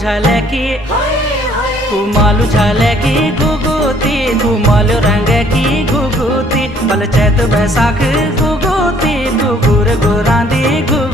झालकी कुमालू झालकी गुगुती कुमालू रंग की गुगुती बल चैत बैसाख गुगुती गुगुर गुरांदी गुगुती।